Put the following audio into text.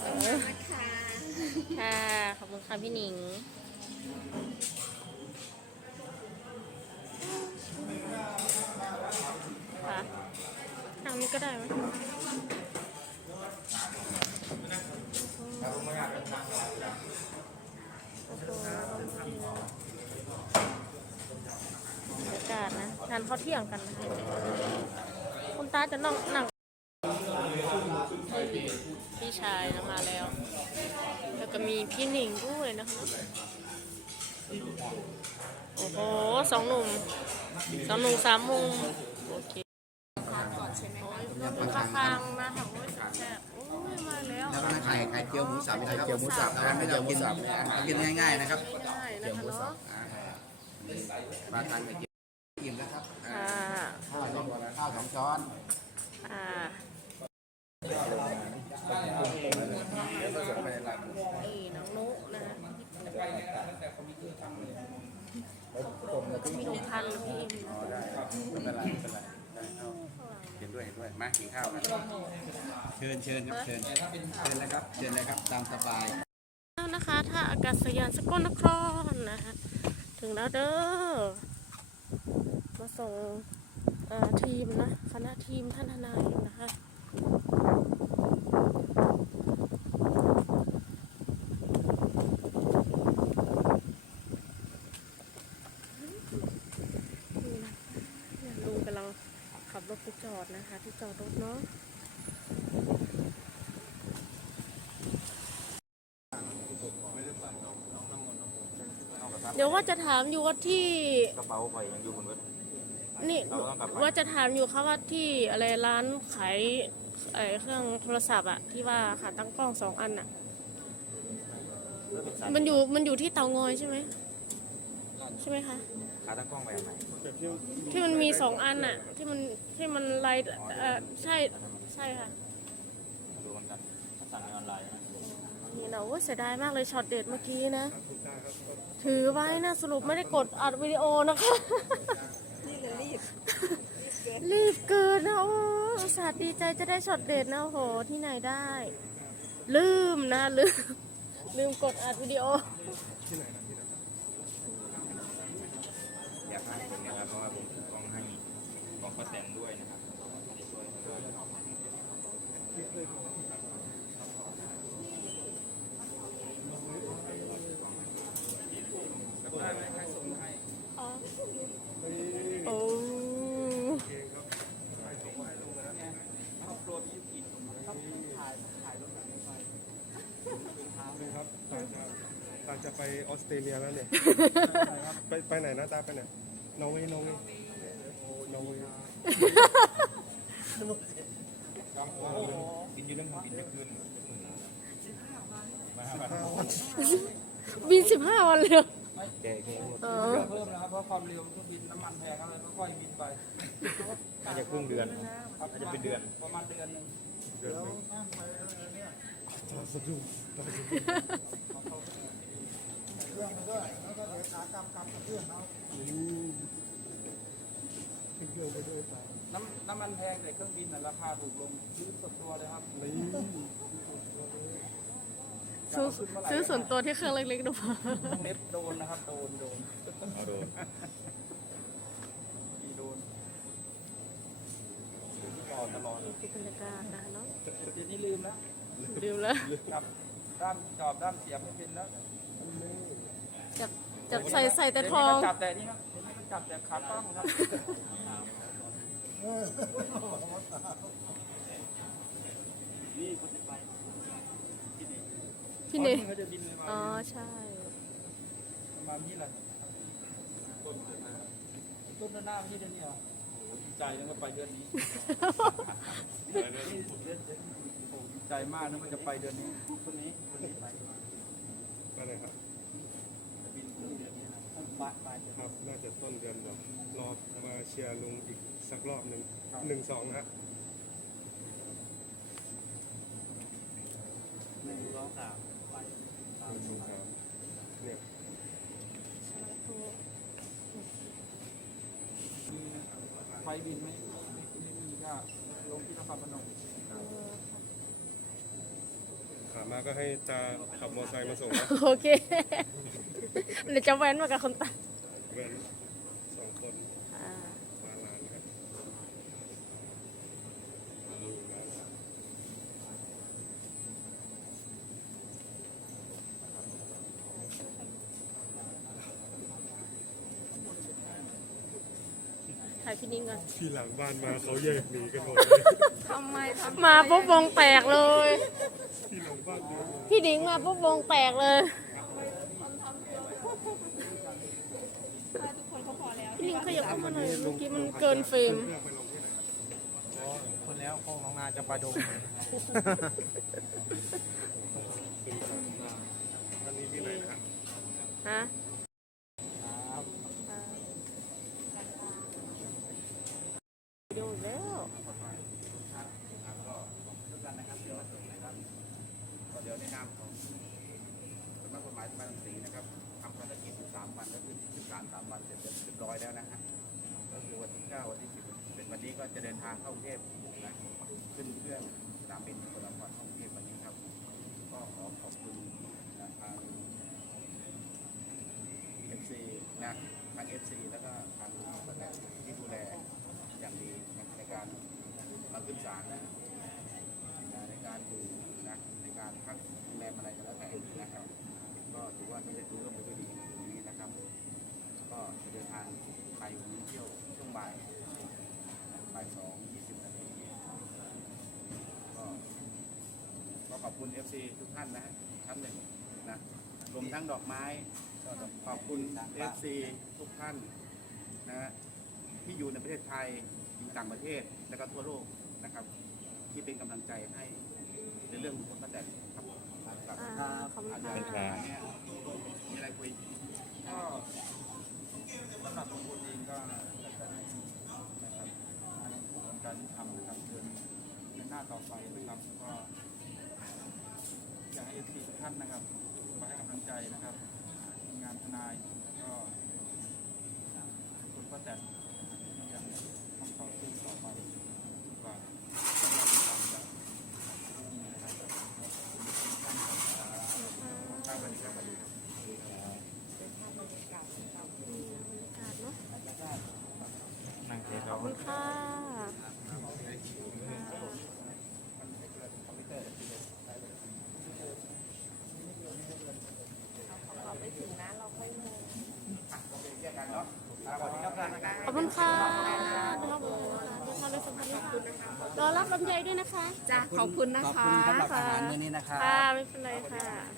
เออค่ะ ขอบคุณค่ะพี่หนิง ค่ะทางนี้ก็ได้ไหมโอ้โหบรรยากาศนะ ทานข้าวเที่ยงกันนะคะคุณตาจะนั่งนั่ง ชายนะมาแล้ว แล้วก็มีพี่หนิงด้วยนะคะโอ้โหสองหนุ่มสองหนุ่มสามมุมโอเคก่อนใช่ไหมคะข้างๆนะคะโอ้ยแซ่บโอ้ยมาแล้วแล้วก็นั่งไข่ไข่เจียวหมูสับนะครับเจียวหมูสับนะครับให้เรากินกินง่ายๆนะครับง่ายๆนะคะเนาะมาทานไข่เจียวอิ่มแล้วครับค่ะข้าวสองข้าวสองช้อนอ่า แล้วก็ส่งไปในไลน์ นี่น้องนุนะคะมีลุงพันธ์พี่เอ๋อได้ไม่เป็นไรไม่เป็นไรได้เข้าเห็นด้วยเห็นด้วยมากินข้าวกันเชิญเชิญครับเชิญเชิญเลยครับเชิญเลยครับตามสบายแล้วนะคะถ้าอากาศยานสกลนครนะคะถึงแล้วเด้อมาส่งทีมนะคณะทีมท่านทนายนะคะ นี่นะเนี่ยลุงกำลังขับรถไปจอดนะคะ ที่จอดรถเนาะ เดี๋ยวว่าจะถามอยู่ว่าที่กระเป๋าข่อยยังอยู่บนรถ นี่เราต้องกลับไป ว่าจะถามอยู่ค่ะว่าที่อะไรร้านขายไอ้เครื่องโทรศัพท์อะที่ว่าขาตั้งกล้องสองอันอะมันอยู่มันอยู่ที่เตางอยใช่ไหมใช่ไหมคะ ขาตั้งกล้องไปอันไหนที่มันมีสองอันอะที่มันที่มันไลน์เอ่อใช่ใช่ค่ะ ดูกันกันสั่งในออนไลน์นะนี่นะ โอ้ยเสียดายมากเลยช็อตเด็ดเมื่อกี้นะ ถือไว้นะสรุปไม่ได้กดอัดวิดีโอนะคะนี่เลยรีบรีบเกินนะโอ้อุตส่าห์ดีใจจะได้ช็อตเด็ดนะโอ้โหที่ไหนได้ ลืมนะลืมลืมกดอัดวิดีโออยากให้ถึงนะครับเพราะว่าผมถือกล้องให้กล้องก็แต่งด้วยนะครับช่วยโอ้ ครับตาจะตาจะไปออสเตรเลียแล้วเนี่ย ไปไปไหนนะตาไปไหนนอร์เวย์นอร์เวย์นอร์เวย์บินอยู่เรื่องบินจะขึ้นบินสิบห้าวันเลยเหรอแกแกเออเพิ่มนะครับเพราะความเร็วเครื่องบินน้ำมันแพงอะไรก็ค่อยบินไปน่าจะครึ่งเดือนน่าจะเป็นเดือนประมาณเดือนหนึ่ง น้ำน้ำมันแพงแต่เครื่องบินน่ะราคาถูกลงซื้อสดตัวเลยครับซื้อซื้อส่วนตัวที่เครื่องเล็กๆดูเน็ตโดนนะครับ โดนโดนเอาดูมีโดนต่อตลอดบรรยากาศนะเนาะเดี๋ยวนี้ลืมแล้ว ลืมแล้วครับด้านจอบด้านเสียบไม่เป็นแล้วจับจับใส่ใส่แต่ทองเดี๋ยวนี้มันจับแต่นี่ครับเดี๋ยวนี้มันจับแต่ขาตั้งครับพี่เนยเขาจะบินเลยอ๋มาอใช่ประมาณนี้แหละต้นเดือนหน้าต้นเดือนหน้าไม่ใช่เดือนนี้เหรอโอ้โหดีใจนึกว่าไปเดือนนี้โอ้ดี ใจมากนึกว่าจะไปเดือนนี้คนนี้คนนี้ไปไปไหนครับบินเดือนนี้นะปลายปลายเดือนครับน่าจะต้นเดือนเดี๋ยวรอมาเชียร์ลุงอีกสักรอบหนึ่งหนึ่งสองฮะหนึ่งสองสามไปหนึ่งสองสามเนี่ยมีไฟบินไหมไม่มีก็ลงที่นครพนมขามามาก็ให้ตาขับมอเตอร์ไซค์มาส่งนะโอเค เดี๋ยวจะแว้นมากับคนตาเว้นสองคนอ่ามาลานครับถ่ายพี่นิ้งก่อนที่หลังบ้านมาเขาแยกหนีกันหมดเลย ทำไมทำมาปุ๊บวงแตกเลย ที่หลังบ้านเดียวกันพี่นิ้งมาปุ๊บวงแตกเลยพี่นิ้งขยับเข้ามาหน่อยเมื่อกี้มันเกินเฟรมเพื่อไปลงที่ไหนคนแล้วคงน้องนาจะไปดงอันนี้ที่ไหนนะฮะ ฮะดูอีกแล้ว ก็เดี๋ยวในนามของสำนักกฎหมายสำนักงสีนะครับทำภารกิจอยู่สามวันก็คือสิบสามสามวันเสร็จเรียบร้อยแล้วนะฮะก็คือวันที่เก้าวันที่สิบเป็นวันนี้ก็จะเดินทางเข้ากรุงเทพนะขึ้นเครื่องสนามบินสุวรรณภูมิเข้ากรุงเทพวันนี้ครับ ก็ขอขอบคุณนะทางเอฟซีนะทางเอฟซีแล้วก็ทางสำนักที่ดูแลอย่างดีในการมาขึ้นศาลนะ ในการอยู่นะในการพักโรงแรมอะไรก็แล้วแต่นะครับ ก็ถือว่าสำเร็จรุ่ร่วงไปด้วยดีตรงนี้นะครับ ก็จะเดินทางไปวันนี้เที่ยวช่วงบ่ายบ่ายสองยี่สิบนาทีก็ก็ขอบคุณ FC ทุกท่านนะฮะชั้นหนึ่งนะรวมทั้งดอกไม้ก็ขอบคุณ FC ทุกท่านนะฮะที่อยู่ในประเทศไทยอยู่ต่างประเทศและก็ทั่วโลกนะครับ ที่เป็นกำลังใจให้ในเรื่องของคนป้าแตนครับครับอ่าขอบคุณอาจค่ะจะเป็นเนี่ยมีอะไรคุยก็สำหรับตัวคุณเองก็อยากจะให้นะครับให้กระบวนการที่ทำนะครับเดินเดินหน้าต่อไปนะครับแล้วก็ อยากให้เอฟซีทุกท่านนะครับมาให้กำลังใจนะครับทีมงานทนายแล้วก็คุณป้าแตนที่ยังต้องต่อสู้ต่อไปจนกว่าจะได้ทำแบบนี้นะครับขอบคุณทุกท่านครับทราบวันนี้ครับวันนี้ บรรยากาศเนาะ นั่งเทส ข เรา อบคุณค่ะ แยกกันเนาะสวัสดีครับท่านนะครับ ขอบคุณค่ะนะครับที่ทำได้สำเร็จรอรับลำไย ด้วยนะคะ จ้ะขอบคุณนะขอบคะคุณสำหรับอาหารมื้อนี้นะครับค่ะไม่เป็นไรค่ะข